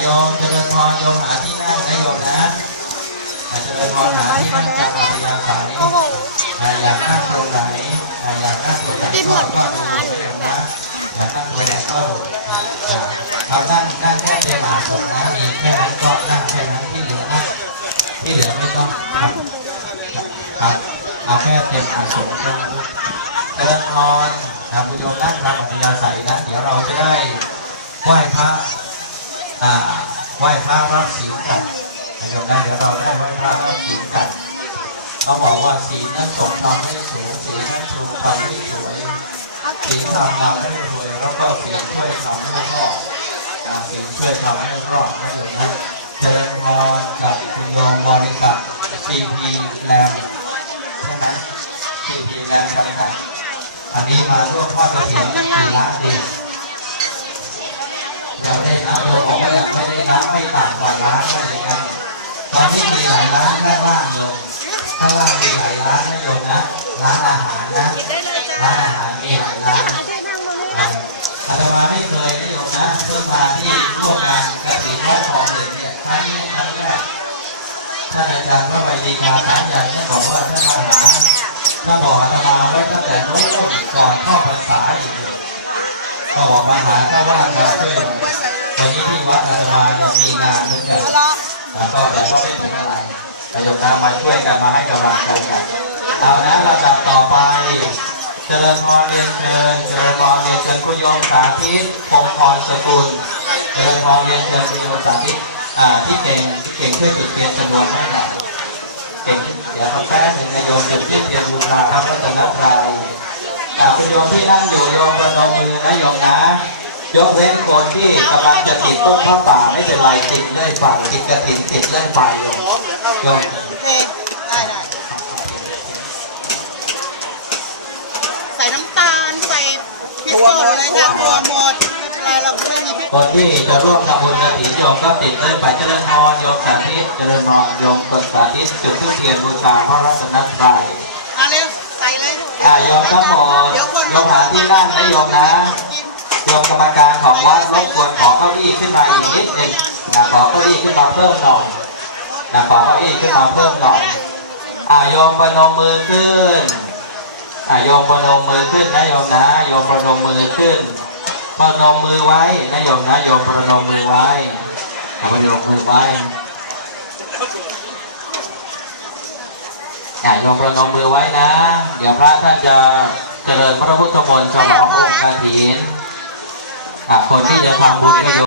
โยมเจริญพรโยมหาที่นั่งนะโยมนะอ่าเจริญพรหาที่นั่งตามอัธยาศัยโอ้โหอ่ายากนั่งตรงไหนอายากนั่งตรงไหนก็ก็ตรงนี้นะอยากนั่งตรงไหนก็อ่าเอานั่งนั่งแค่เต็มหาสงฆ์นะมีแค่นั้นก็นั่งแค่นั้นที่เหลือนั่งที่เหลือไม่ต้องครับเอาแค่เต็มหาสงฆ์ก็เจริญพร นะผู้โยมนั่งทำอัธยาศัยนะเดี๋ยวเราจะได้ไหว้พระไหว้พระรับศีลกันนะโยมนะเดี๋ยวเราได้ไหว้พระรับศีลกันเขาบอกว่าศีลนั้นส่งทำให้สูงศีลนั้นชูทำให้สวยศีลทำเราให้รวยแล้วก็ศีลช่วยทำให้รอดอ่าศีลช่วยทำให้รอดนะโยมนะเจริญพรกับคุณโยมบริกัตทีพีแรมใช่ไหมทีพีแรมบริกัต อันนี้มาร่วมทอดกระถิ่นกี่ล้านเองยังได้นับโยมบอกว่ายังไม่ได้นับไม่ต่ำกว่าล้านก็อย่างนั้นตอนนี้มีหลายร้านด้านล่างโยมข้างล่างมีหลายร้านนะโยมนะ ร้านอาหารนะ ร้านอาหารมีหลายร้านนะอาตมาไม่เคยนะโยมนะเพิ่งมาที่ร่วมงานกระถิ่นแม่ทองเลยเนี่ยครั้งนี้ครั้งแรกท่านอาจารย์พระไวยดีมาครั้งใหญ่ท่านบอกว่าท่านมาหาท่านบอกอาตมาไว้ตั้งแต่โน้น ก่อนเข้าพรรษาอีกเลยก็บอกมาหาถ้าว่างมาช่วยหน่อยวันนี้ที่วัดอาตมายังมีงานเหมือนกันแล้วก็แต่ก็ไม่เป็นอะไรประโยชน์นะมาช่วยกันมาให้กำลังใจกันเอานะลำดับต่อไปเจริญพรเรียนเชิญเจริญพรเรียนเชิญคุณโยมสาธิตพงพรสกุลเจริญพรเรียนเชิญคุณโยมสาธิตอ่าที่เก่งเก่งช่วยจุดเทียนจะทวงให้หน่อยเก่งเดี๋ยวแป๊บหนึ่งนะโยมจุดเทียน ยมที่นั่งอยู่โยมประนมมือนะโยมนะ ยกเว้นคนที่กำลังจะติดต้นผ้าป่าไม่เป็นไรติดเลื่อยป่าติดกระติดติดเลื่อยไปโยมโยมใส่น้ำตาลใส่พริกป่นเลยค่ะตัวหมดไม่เป็นไรเราไม่มีพริกคนที่จะร่วมทำบุญกระถิ่นโยมก็ติดเลื่อยไปเจริญพรโยมสาธิตเจริญพรโยมกดสาธิตจุดทุกเทียนบูชาพระรัตนตรัยานนะโยมนะโยมกรรมการของวัดรบกวนขอเก้าอี้ขึ้นมาอีกนิดหนึงนะขอเก้าอี้ขึ้นมาเพิ่มหน่อยนะขอเก้าอี้ขึ้นมาเพิ่มหน่อยอ่าโยมประนมมือขึ้นอ่าโยมประนมมือขึ้นนะโยมนะโยมประนมมือขึ้นประนมมือไว้นะโยมนะโยมประนมมือไว้อ่าประนมมือไว้อย่าโยมประนมมือไว้นะ เดี๋ยวพระท่านจะ เจริญพระพุทธมนต์ฉลอมองค์กฐินอ่าคนที่จะทำบุญก็โยม